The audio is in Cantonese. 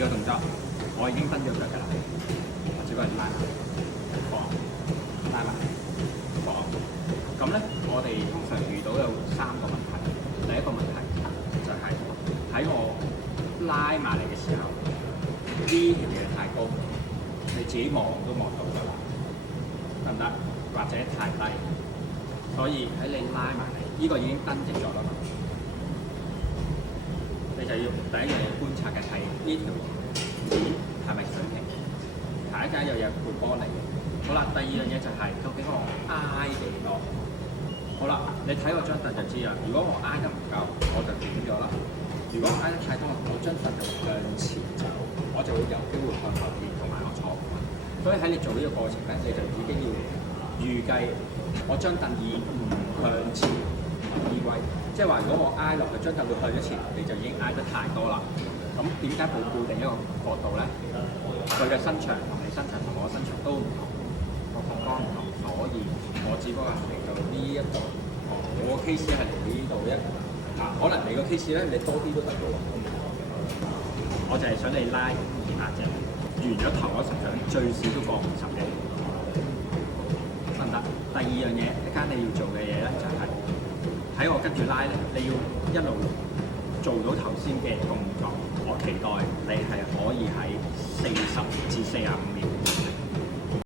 個動作我已經蹬咗腳㗎啦，我只不過係拉埋放拉埋放。咁咧，我哋通常遇到有3個問題。第一個問題就係喺我拉埋嚟嘅時候，呢條嘢太高，你自己望都望到㗎啦，得唔得？或者太低，所以喺你拉埋嚟，呢個已經蹬直咗啦嘛。你就要第一樣嘢觀察嘅係呢條面係咪水平，大家又有背波嚟。好啦，第二樣嘢就係究竟我挨幾多？好啦，你睇我張凳就知啦。如果我挨得唔夠，我就短咗啦。如果我挨得太多，我張凳就向前走，我就會有機會向後跌，同埋我坐唔穩。所以喺你做呢個過程咧，你就已經要預計我張凳已唔向前移位，即係話如果我挨落去張凳會向咗前，你就已經挨得太多啦。咁點解冇固定一個角度咧？佢嘅身長同你身長同我身長都唔同，個槓桿唔同，所以我只不過係嚟到呢一度，我個 case 係嚟呢度一可能你個 case 咧你多啲都得嘅喎。我就係想你拉2下啫，完咗頭嗰時最少都過50嘅，得唔得？第二樣嘢，一間你要做嘅嘢咧，就係喺我跟住拉咧，你要一路做到頭先嘅動作。我期待你係可以喺40至45秒